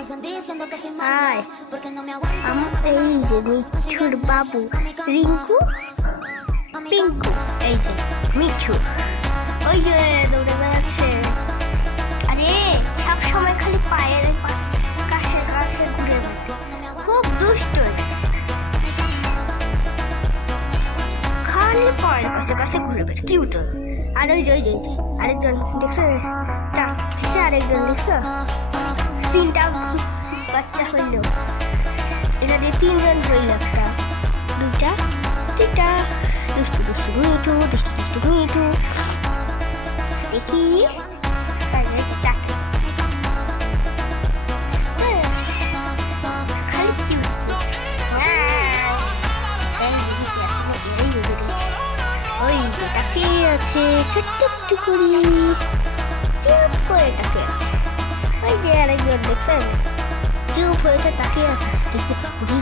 আর আমার এই যে মিঠুর বাবু রিঙ্কু পিঙ্কু, এই যে মিঠু ওই যে দৌড়ে বেড়াচ্ছে। আরে সব সময় খালি পায়ের পাশে কাছে কাছে ঘুরে বেড়ায়, খুব দুষ্ট, খালি পায়ের কাছে কাছে ঘুরে বেড়ায়, কিউট। আর ওই যে আরেকজন দেখছো, চাচ্ছে আরেকজন দেখছো, তিনটা বাচ্চা হইল, এটা দিয়ে তিনজন হইল, একটা দুইটা তিনটা, দুষ্টু দুষ্টু মিঠু, দুষ্টু দুষ্টু মিঠু। দেখি চারটা, খালি কিউট। ওই যে তাকিয়ে আছে ছোট্ট একটু করি, চুপ করে তাকিয়ে আছে। ওই যে আরেকজন দেখছেন, চুপ হয়ে তাকিয়ে আছে, দেখতে পুরি